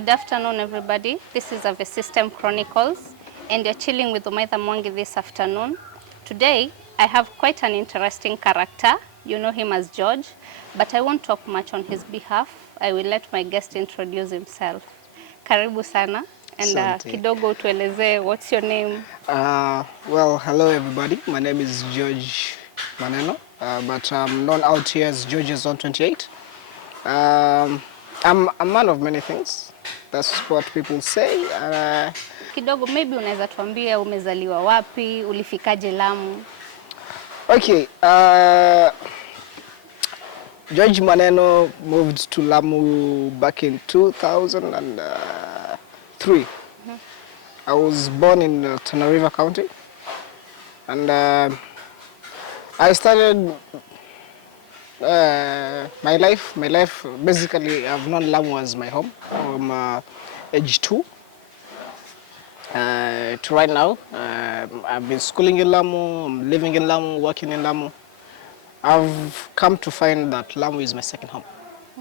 Good afternoon, everybody. This is the System Chronicles, and you're chilling with Umaitha Mwangi this afternoon. Today, I have quite an interesting character. You know him as George, but I won't talk much on his behalf. I will let my guest introduce himself. Karibu sana, and kidogo tueleze, what's your name? Well, hello everybody. My name is George Maneno, but I'm known out here as George Zone 28. I'm a man of many things. That's what people say. Kidogo, maybe unaweza tuambia umezaliwa wapi, ulifikaje Lamu? Okay, George Maneno moved to Lamu back in 2003. I was born in Tana County, and I started my life. Basically, I've known Lamu as my home from age 2 to right now. I've been schooling in Lamu, I'm living in Lamu, working in Lamu. I've come to find that Lamu is my second home.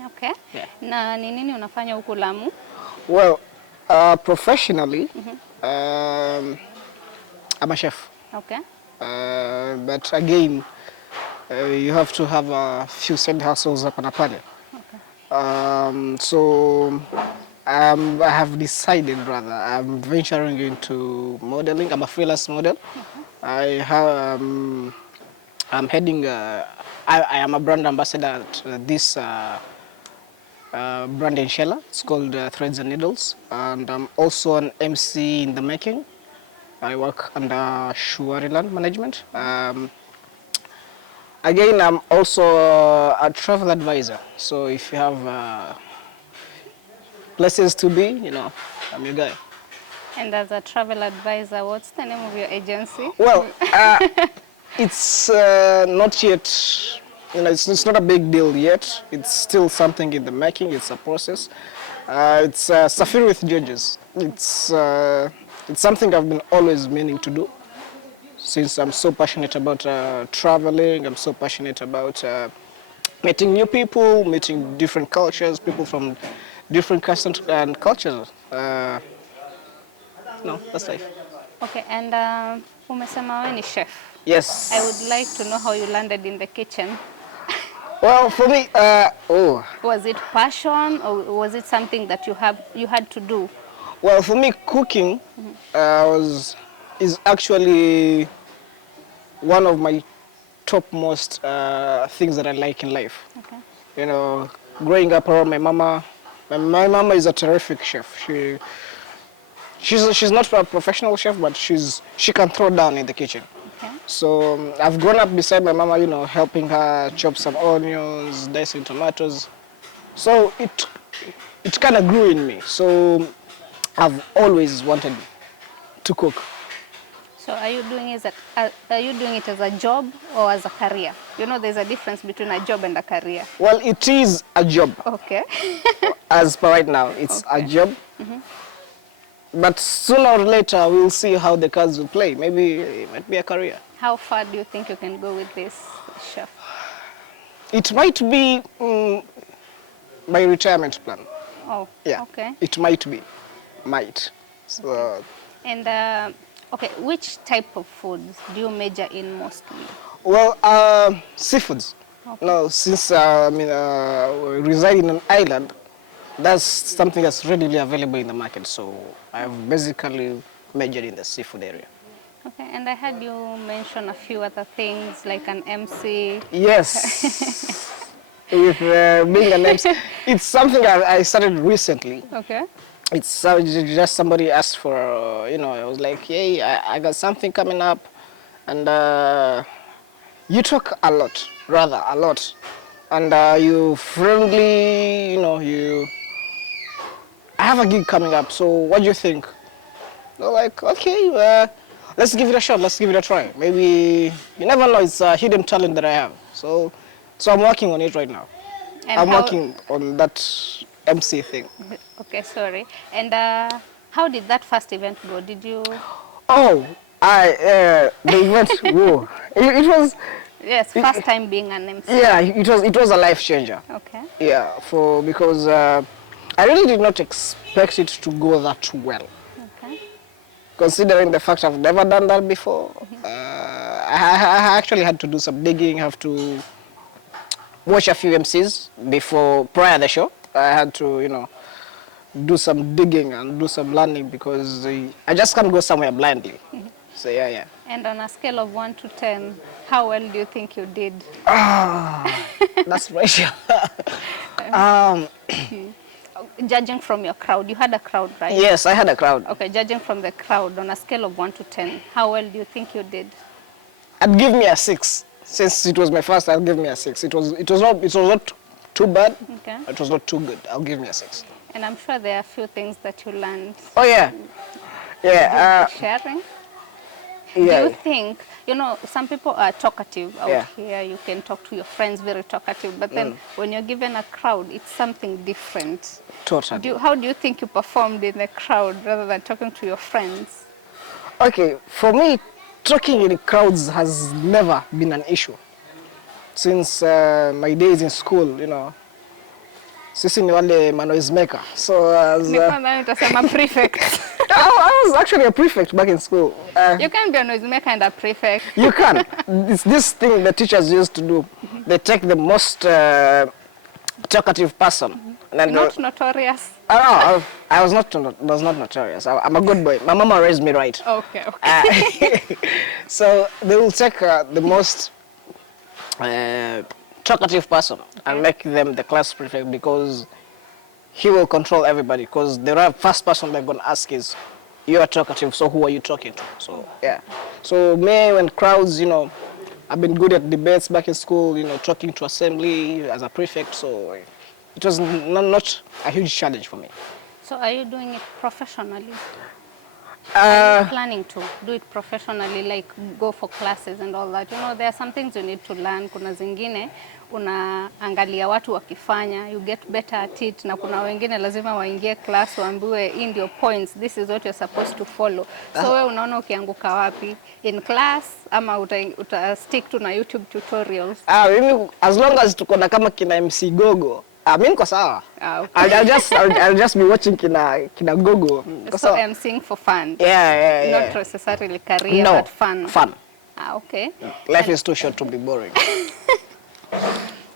Okay. Yeah. Na ni nini unafanya huku Lamu? Well, professionally, I'm a chef. Okay. But again, you have to have a few side hustles up and pale. Okay. So I have decided, rather, I'm venturing into modeling. I'm a freelance model. I'm heading, I am a brand ambassador at this brand in Shella. It's called Threads and Needles. And I'm also an MC in the making. I work under Shuariland Management. Again, I'm also a travel advisor. So if you have places to be, you know, I'm your guy. And as a travel advisor, what's the name of your agency? Well, it's not yet, you know, it's not a big deal yet. It's still something in the making. It's a process. It's Safari with Judges. It's something I've been always meaning to do. Since I'm so passionate about traveling, I'm so passionate about meeting new people, meeting different cultures, people from different customs and cultures. No, that's life. Okay, and umesema wewe ni chef. Yes. I would like to know how you landed in the kitchen. Well, for me, Was it passion or was it something that you had to do? Well, for me, cooking is actually one of my topmost things that I like in life. Okay. You know, growing up around my mama is a terrific chef. She's not a professional chef, but she can throw down in the kitchen. Okay. So I've grown up beside my mama, you know, helping her chop some onions, dicing tomatoes. So it kind of grew in me. So I've always wanted to cook. So are you doing it as a job or as a career? You know, there's a difference between a job and a career. Well, it is a job. Okay. As per right now, it's a job. But sooner or later, we'll see how the cards will play. Maybe it might be a career. How far do you think you can go with this, chef? It might be my retirement plan. Oh, Yeah. okay. It might be. Might. So, Okay. And okay, which type of foods do you major in mostly? well, seafoods. Okay. No, since we reside in an island, that's something that's readily available in the market. So I've basically majored in the seafood area. Okay, and I heard you mention a few other things like an MC. Yes. With being an MC, it's something I started recently. Okay. It's just somebody asked for, you know, I was like, hey, I got something coming up. And you talk a lot, rather a lot. And you friendly, you know, I have a gig coming up, so what do you think? They're like, okay, let's give it a shot, let's give it a try. Maybe, you never know, it's a hidden talent that I have. So I'm working on it right now. And I'm working on that MC thing. Okay, sorry. And how did that first event go? Did you? Oh, the event, whoa. It was... Yes, first time being an MC. Yeah, it was a life changer. Okay. Yeah, because I really did not expect it to go that well. Okay. Considering the fact I've never done that before. I actually had to do some digging, have to watch a few MCs prior to the show. I had to, do some digging and do some learning because I just can't go somewhere blindly. So yeah. And on a scale of 1 to 10, how well do you think you did? That's ratio. Judging from your crowd, you had a crowd, right? Yes, I had a crowd. Okay, judging from the crowd, on a scale of 1 to 10, how well do you think you did? I'd give me a 6. Since it was my first, I'll give me a 6. It was not too bad. Okay. It was not too good. I'll give me a 6. And I'm sure there are a few things that you learned. Oh yeah. Yeah. Sharing. Yeah. Do you think, some people are talkative out Yeah. here, you can talk to your friends, very talkative, but then when you're given a crowd, it's something different. Totally. How do you think you performed in the crowd rather than talking to your friends? Okay, for me, talking in crowds has never been an issue. Since my days in school, sisi ni wale noise maker. So as Nitasema prefect. I was actually a prefect back in school. You can be a noise maker and a prefect. You can. It's this thing the teachers used to do. They take the most talkative person. And Not notorious. I was not notorious. I'm a good boy. My mama raised me right. Okay. So they will take the most talkative person and make them the class prefect because he will control everybody. Because the first person they're going to ask is, you are talkative, so who are you talking to? So yeah. So me, when crowds, I've been good at debates back in school, talking to assembly as a prefect. So it was not a huge challenge for me. So are you doing it professionally? Are you planning to do it professionally, like go for classes and all that? There are some things you need to learn. Kuna zingine unaangalia watu wakifanya, you get better at it, na kuna wengine lazima waingie class waambiwe in your points, this is what you're supposed to follow. So wewe unaona ukianguka wapi? In class ama uta stick to na YouTube tutorials? As long as tuko na kama kina MC Gogo, mimi niko sawa. Okay. I'll just be watching kina Gogo. So emceeing for fun. Yeah. Not necessarily career, no, but fun. Fun. Okay. Life is too short to be boring.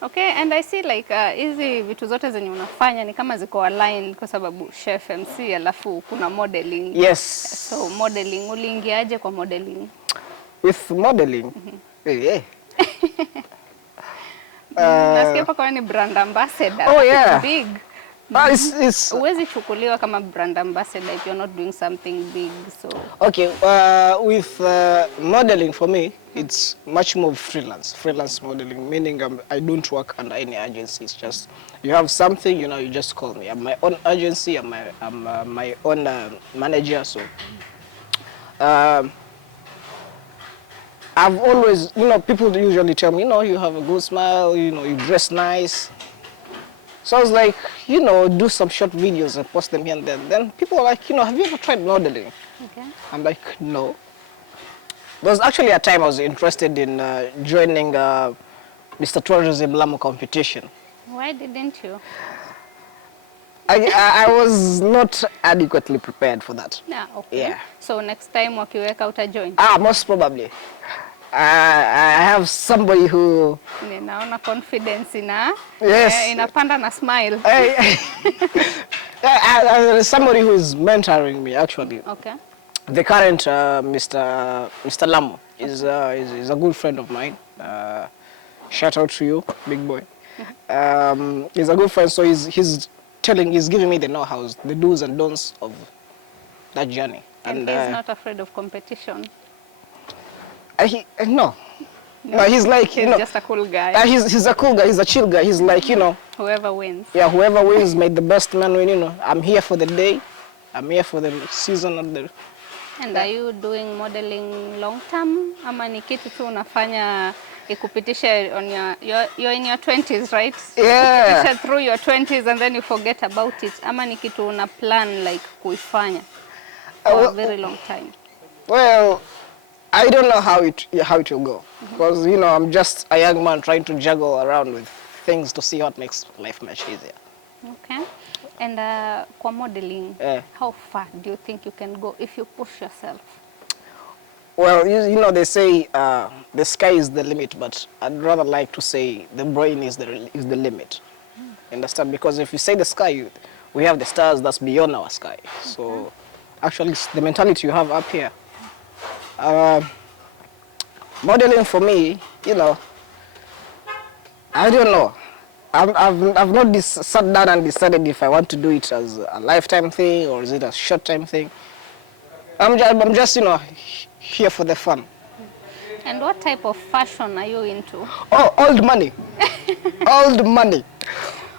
Okay, and I see like hizi vitu zote zenye unafanya ni kama ziko aligned kwa sababu chef MC alafu kuna modeling. Yes. So modeling, uliingiaje kwa modeling? With modeling? Yeah. Nasikia paka ni brand ambassador. Oh yeah. Big. It's Uwezi chukuliwa kama brand ambassador if you're not doing something big. So okay, with modeling for me, it's much more freelance modeling, meaning I don't work under any agency. It's just you have something, you just call me. I'm my own agency. I'm my own manager. So I've always, people usually tell me, you have a good smile, you dress nice. So I was like, do some short videos and post them here and there. Then people are like, have you ever tried modeling? okay. I'm like, no. There was actually a time I was interested in joining Mr. Tourism Lamu competition. Why didn't you? I was not adequately prepared for that. Yeah, okay. Yeah. So next time wakiweka utajoin? Most probably. I have somebody who... Ninaona confidence Yes. inapanda na smile. There's somebody who is mentoring me actually. Okay. The current Mr. Lamu is a good friend of mine. Shout out to you, big boy. He's a good friend, so he's giving me the know-hows, the do's and don'ts of that journey. And he's not afraid of competition. No, he's like, he's just a cool guy. He's a cool guy. He's a chill guy. He's like, whoever wins. Yeah, whoever wins, may the best man win. I'm here for the day. I'm here for the season of the. And are you doing modeling long term? Ama ni kitu tu unafanya ikupitishe on you're in your 20s, right? Yeah. Ikupitishe through your 20s and then you forget about it. Ama ni kitu una plan like kuifanya for a very long time. Well, I don't know how it will go, because I'm just a young man trying to juggle around with things to see what makes life much easier. Okay. And kwa modeling, how far do you think you can go if you push yourself? Well, you know, they say the sky is the limit, but I'd rather like to say the brain is the limit. Understand? Because if you say the sky, we have the stars that's beyond our sky. So actually, it's the mentality you have up here. Modeling for me, you know, I don't know. I've not sat down and decided if I want to do it as a lifetime thing or is it a short-time thing. I'm just, you know, here for the fun. And what type of fashion are you into? Oh, old money. Old money.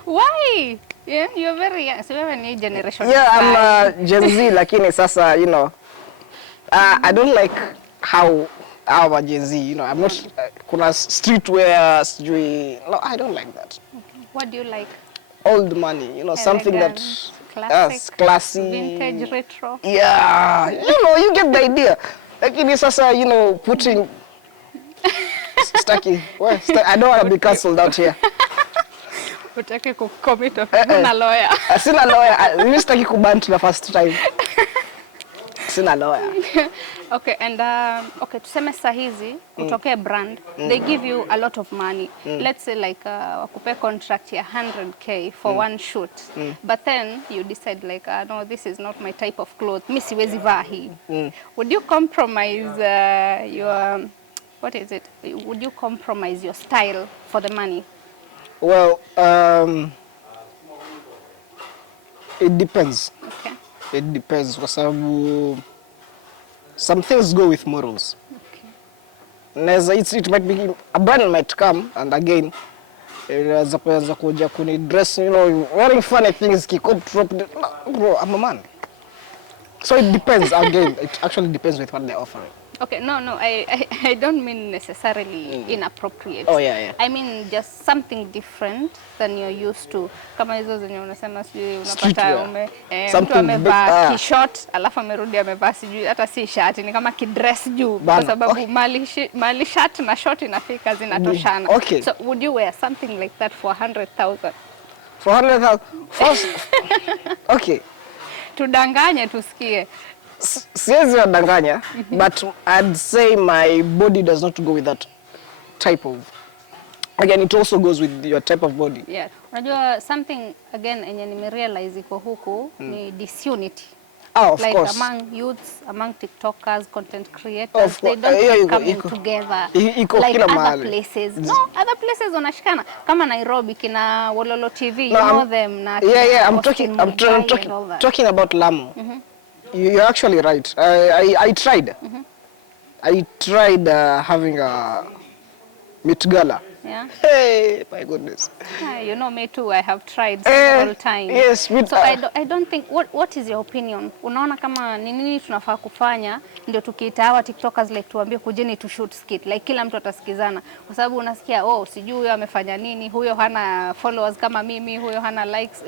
Why? Yeah, you're very young. So you're a new generation. Yeah, I'm Gen Z, lakini sasa, you know, I don't like how our Gen Z, you know, I'm not, kuna streetwear, no, I don't like that. Okay. What do you like? Old money, you know, something that classic, classy. Vintage, retro. Yeah, you know, you get the idea. Lakini sasa, you know, putting, stucky, well, I don't want to be cancelled out here. Utake kucommit of sina lawyer. Sina lawyer. Mimi sitaki kubant the first time. Sina lawyer. Okay, and okay, tuseme saa hizi kutokea brand, they give you a lot of money. Let's say like wakupe contract ya 100k for one shoot. But then you decide like no, this is not my type of clothes. Mimi siwezi vaa hii. Would you compromise your what is it? Would you compromise your style for the money? Well, it depends. Okay. It depends kwa sababu some things go with morals. Okay. It might be a brand might come and again inaweza kuja kuni dress, you know, wearing funny things, kick up, drop. Bro, I'm a man. So it depends again. It actually depends with what they're offering. Okay, no, I don't mean necessarily inappropriate. Oh, yeah. I mean just something different than you're used to. Kama hizo zenye unasema sijui unapata mtu amevaa kishort alafu amerudi amevaa sijui hata si shirt, ni kama kidress juu kwa sababu mali shirt na short inafika zinatoshana. Okay. So would you wear something like that for 100,000? For 100,000? First, okay. Tudanganye tusikie. Siwezi wadanganya, but I'd say my body does not go with that type of. Again, it also goes with your type of body. Yeah. Unajua something again enye nimerealize iko huku ni disunity. Oh, of like course. Among youths, among TikTokers, content creators, they don't come together like other places. No, other places wanashikana. Kama Nairobi kina Wololo TV, you know them. Yeah, I'm talking about Lamu. You're actually right. I tried. I tried having a meet gala. Yeah. Hey, my goodness. You know me too. I have tried several times. Yes. So I don't think. What is your opinion? Unaona kama ni nini tunafaa kufanya ndio tukiita hawa TikTokers like tuambie kujeni to shoot skit like kila mtu atasikizana kwa sababu unasikia sijui huyo amefanya nini, huyo hana followers kama mimi, huyo hana likes.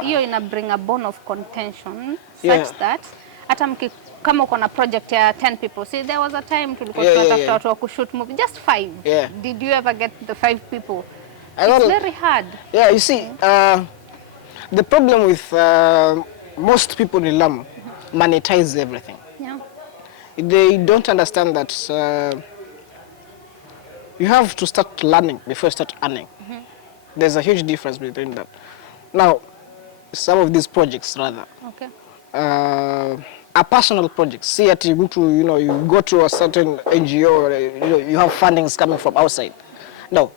Hiyo ina bring a bone of contention such that hata kama uko na project ya 10 people. See, there was a time tulikuwa tunatafuta watu wa kushoot movie just 5. Did you ever get the 5 people? It's very hard. Yeah, you see, the problem with most people in Lamu monetize everything. Yeah. They don't understand that you have to start learning before you start earning. There's a huge difference between that. Now, some of these projects rather. Okay. A personal project. See that you go to, you know, you go to a certain NGO, you know, you have fundings coming from outside. No.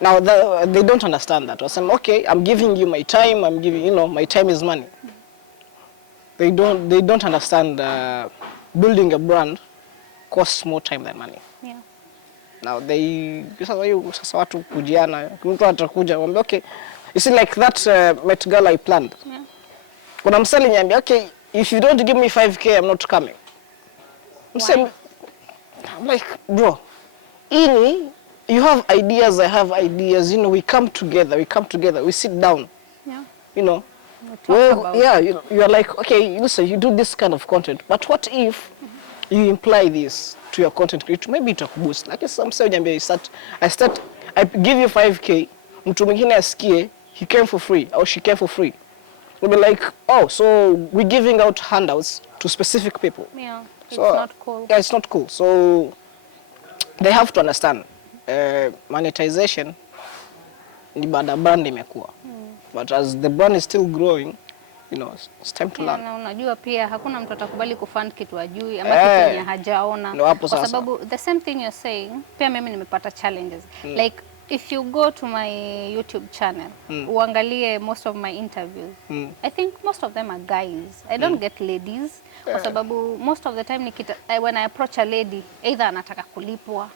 Now they don't understand that. I say, okay, I'm giving you my time. I'm giving, you know, my time is money. They don't understand building a brand costs more time than money. Yeah. Now sasa watu kujiana, mtu atakuja wambe, okay, you see like that Met Gala I planned. Yeah. Kuna msali niambia, okay, if you don't give me 5K, I'm not coming. I'm like, bro, you have ideas, I have ideas, you know, we come together, we sit down. Yeah. You know, you are like, okay, listen, you do this kind of content, but what if you imply this to your content creator? Maybe it will boost. Like some say, I give you 5K, mtu mwingine asikie, he came for free or she came for free. We'll be like, oh, so we're giving out handouts to specific people. Yeah, it's So, not cool. Yeah, it's not cool. So they have to understand monetization ni baada brand imekuwa. But as the brand is still growing, you know, it's time to learn. Na unajua pia hakuna mtu atakubali kufund kitu ajui ama kitu yenye hajaona. No, kwa sababu the same thing you're saying, pia mimi nimepata challenges. Like if you go to my YouTube channel, uangalie most of my interviews. I think most of them are guys. I don't get ladies. Kwa sababu most of the time when I approach a lady, either anataka kulipwa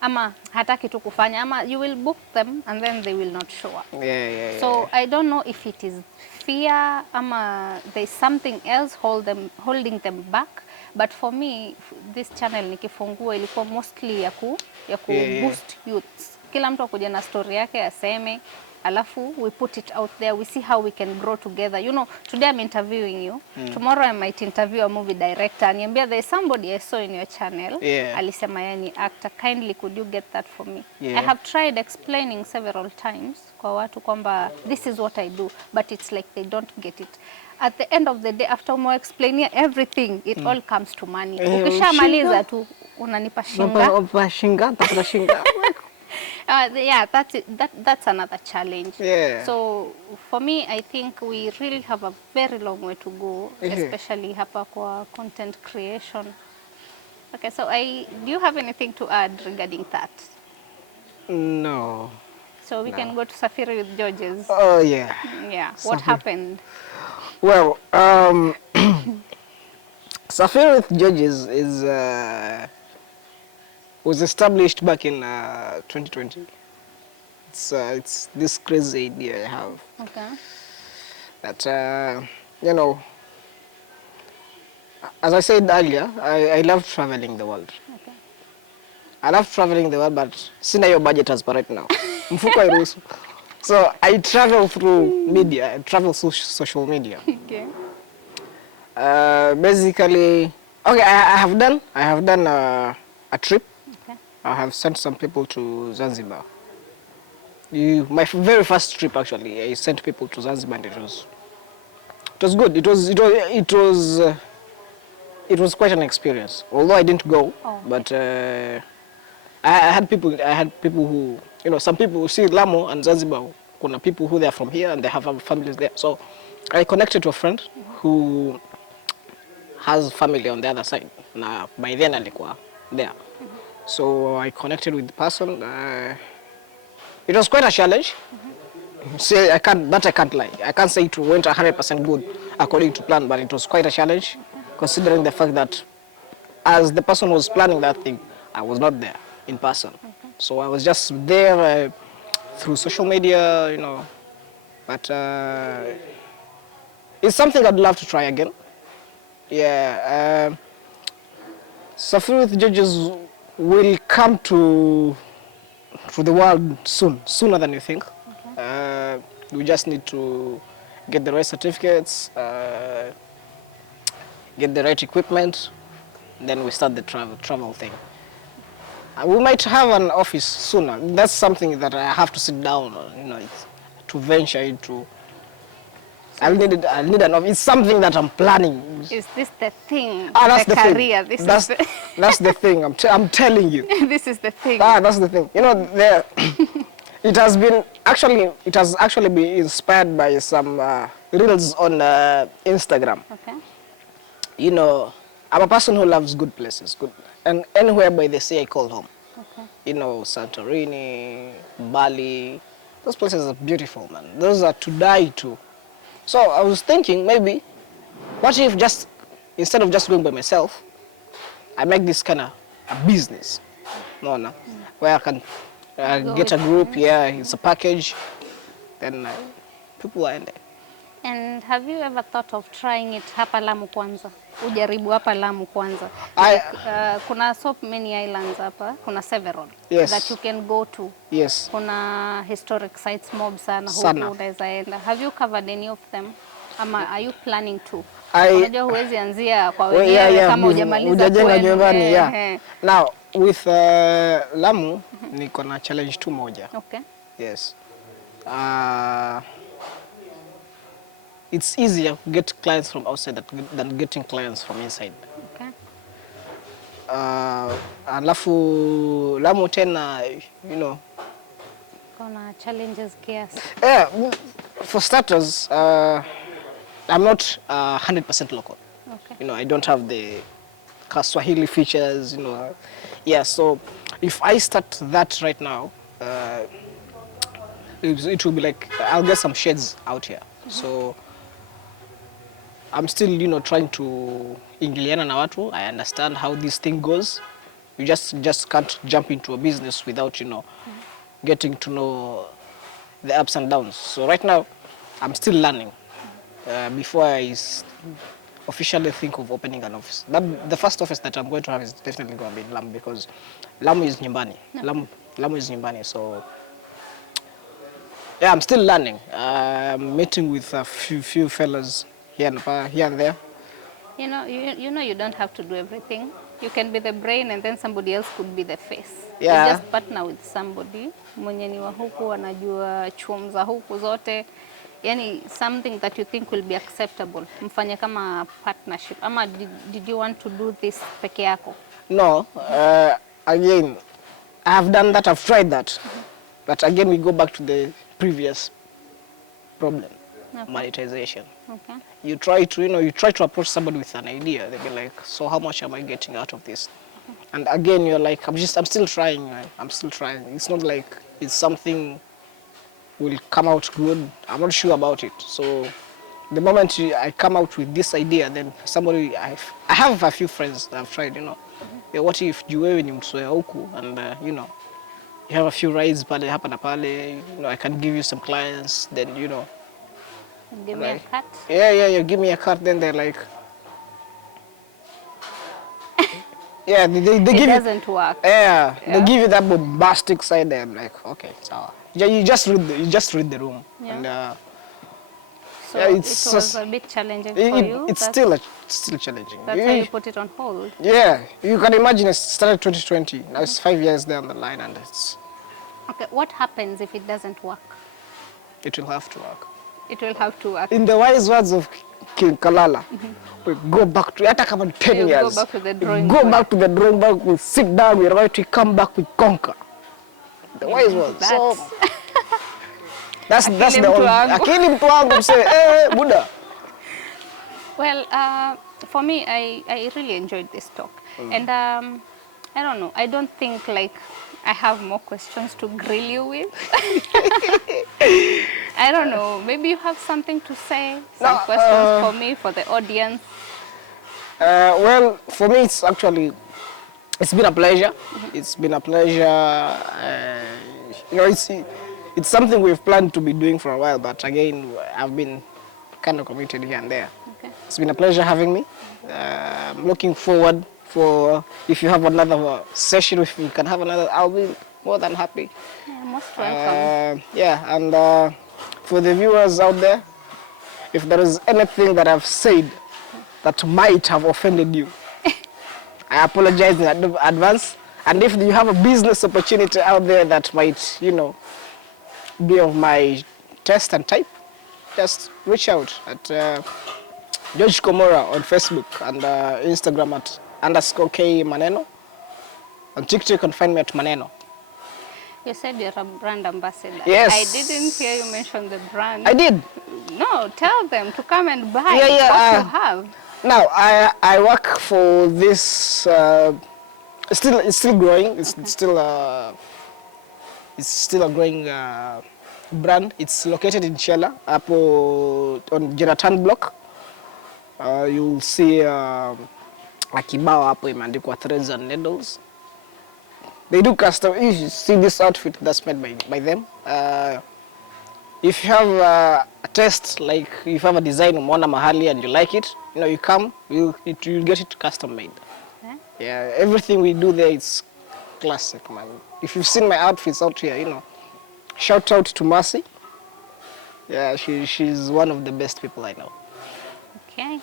ama hataki tu kufanya ama you will book them and then they will not show up. So I don't know if it is fear ama there's something else holding them back, but for me this channel nikifungua ilikuwa mostly ya ku boost youths. Kila mtu akuja na story yake aseme, alafu we put it out there, we see how we can grow together. You know, today I'm interviewing you, tomorrow I might interview a movie director. Niambia there's somebody I saw in your channel, alisema yani actor, kindly could you get that for me? I have tried explaining several times kwa watu kwamba this is what I do, but it's like they don't get it. At the end of the day, after more explaining everything, it all comes to money. Ukishamaliza tu unanipa shinga. Yeah, that's it. That's another challenge. So for me, I think we really have a very long way to go, especially hapa kwa content creation. Okay, so do you have anything to add regarding that? No. So we can go to Safiri with Georges. Oh yeah. Yeah. What happened? Well, Safiri with Georges was established back in 2020. It's this crazy idea I have. Okay. That you know, as I said earlier, I love traveling the world. Okay. I love traveling the world, but sina your budget as per right now. Mfuko hairuhusu. So I travel through media. I travel through social media. Okay. Basically, okay, I have done a trip. Okay. I have sent some people to Zanzibar. My very first trip, actually, I sent people to Zanzibar, and it was good. It was quite an experience. Although I didn't go, but I had people who, you know, some people who see Lamu and Zanzibar. Kuna people who they are from here and they have families there. So I connected to a friend who has family on the other side. Na by then alikuwa there. So I connected with the person. It was quite a challenge. Say I can't lie. I can't say it went 100% good according to plan, but it was quite a challenge, considering the fact that as the person was planning that thing, I was not there in person. So I was just there through social media, you know. But it's something I'd love to try again. Yeah. Safari with Georges will come to the world soon, sooner than you think. Okay. We just need to get the right certificates, get the right equipment, then we start the travel thing. We might have an office sooner. That's something that I have to sit down, you know, to venture into. I'll need an office. It's something that I'm planning. Is this the thing? That's the career. Thing. That's the thing. I'm telling you. This is the thing. That's the thing. You know, it has actually been inspired by some reels on Instagram. Okay. You know, I'm a person who loves good places, and anywhere by the sea I call home. Okay. You know, Santorini, Bali, those places are beautiful, man. Those are to die to. So I was thinking, maybe, what if instead of just going by myself, I make this kind of a business, where I can get a group, it's a package, then people are in there. And have you ever thought of trying it hapa Lamu kwanza? Ujaribu hapa Lamu kwanza. Kuna so many islands hapa, kuna several that you can go to. Yes. Kuna historic sites mob sana huko unaweza enda. Have you covered any of them? Ama are you planning to? Unajua huwezi anzia kwa wenyewe kama hujamaliza kwenu. Now with Lamu niko na challenge tu moja. Okay. Yes. it's easier to get clients from outside than getting clients from inside. Okay. Alafu Lamu tena, you know. Kuna challenges kiasi. Yeah, for starters, I'm not 100% local. Okay. You know, I don't have the Swahili features, you know. Yeah, so if I start that right now, it will be like I'll get some shades out here. So I'm still, you know, trying to ingiliana na watu. I understand how this thing goes. You just can't jump into a business without, you know, getting to know the ups and downs. So right now, I'm still learning before officially think of opening an office. The first office that I'm going to have is definitely going to be in Lamu because Lamu is nyumbani. No. Lamu is nyumbani. So yeah, I'm still learning. I'm meeting with a few fellas here and there. You know, you don't have to do everything. You can be the brain and then somebody else could be the face. Yeah. You just partner with somebody mwenye ni wa huku anajua chuom za huku zote. Yani something that you think will be acceptable. Mfanye kama partnership. Ama did you want to do this peke yako? No, again, I have done that, I've tried that. But again, we go back to the previous problem, Okay. monetization. Okay. You try to approach somebody with an idea. They'll be like, so how much am I getting out of this? And again, you're like, I'm still trying, man. I'm still trying. It's not like it's something will come out good. I'm not sure about it. So the moment I come out with this idea, then I have a few friends that have tried, you know. Yeah, what if wewe ni msoea huku and you know, you have a few rides pale hapa na pale, you know, I can give you some clients, then you know. Give me a cut. Yeah, give me a cut, then they're like, yeah, they It give doesn't work. Yeah, Yeah. they give you that bombastic side there. I'm like, okay, so you just read the room. Yeah. And So yeah, it it's was a bit challenging for you. it's That's still challenging. why you put it on hold. Yeah, you can imagine it started 2020. Now it's 5 years down the line, and Okay, what happens if it doesn't work? it will have to work. It will have to work. In the wise words of King Kalala, we go back to hata kama 10 You years. go back to the drawing Go board. back to the drawing board. We sit down. We write. We come back. We conquer. The wise words. So that's Akili the mtu only. wangu. Akili mtu wangu say, Buddha. Well, for me, I really enjoyed this talk. And I don't know, I don't think like I have more questions to grill you with. I don't know, maybe you have something to say, some questions for me, for the audience. Well, for me, it's been a pleasure. It's been a pleasure. You know, it's something we've planned to be doing for a while, but again, I've been kind of committed here and there. Okay. It's been a pleasure having me. I'm looking forward for if you have another session, if we can have another, I'll be more than happy. Yeah, most welcome. Yeah, and for the viewers out there, if there is anything that I've said that might have offended you, I apologize in advance. And if you have a business opportunity out there that might, you know, be of my taste and type, just reach out at George Komora on Facebook and Instagram at _K maneno. On TikTok you can find me at maneno. You said you're a brand ambassador. Yes. I didn't hear you mention the brand. I did. No, tell them to come and buy Yeah, what you have. Now I work for this. It's still growing. It's still a growing brand. It's located in Chela, on Jonathan Block. You'll see a kibao hapo imeandikwa Threads and Needles. They do custom. You see this outfit that's made by them. If you have a test, like if you have a design umeona mahali and you like it, you know, you come, you'll get it custom made. Okay. Yeah, everything we do there is classic, man. If you've seen my outfits out here, you know, shout out to Mercy. Yeah, she's one of the best people I know. Okay.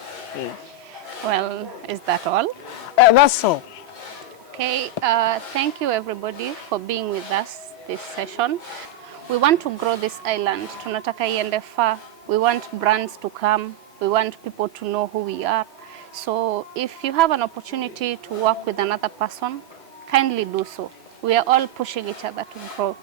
Well, is that all? That's all. Okay, thank you everybody for being with us this session. We want to grow this island. Tunataka iende far. We want brands to come. We want people to know who we are. So if you have an opportunity to work with another person, kindly do so. We are all pushing each other to grow.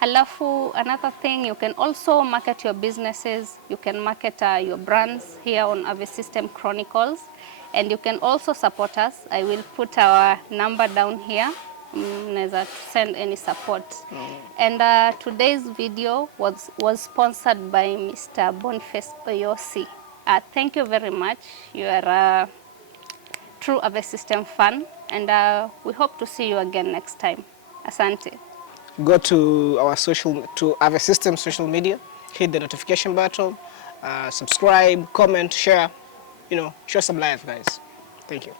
Halafu, another thing, you can also market your businesses. You can market your brands here on Ave System Chronicles. And you can also support us. I will put our number down here. Naweza send any support. And today's video was sponsored by Mr. Boniface Oyosi. Thank you very much. You are a true Ave System fan, and we hope to see you again next time. Asante. Go to our Ave System social media, hit the notification button, subscribe, comment, share, show some love, guys. Thank you.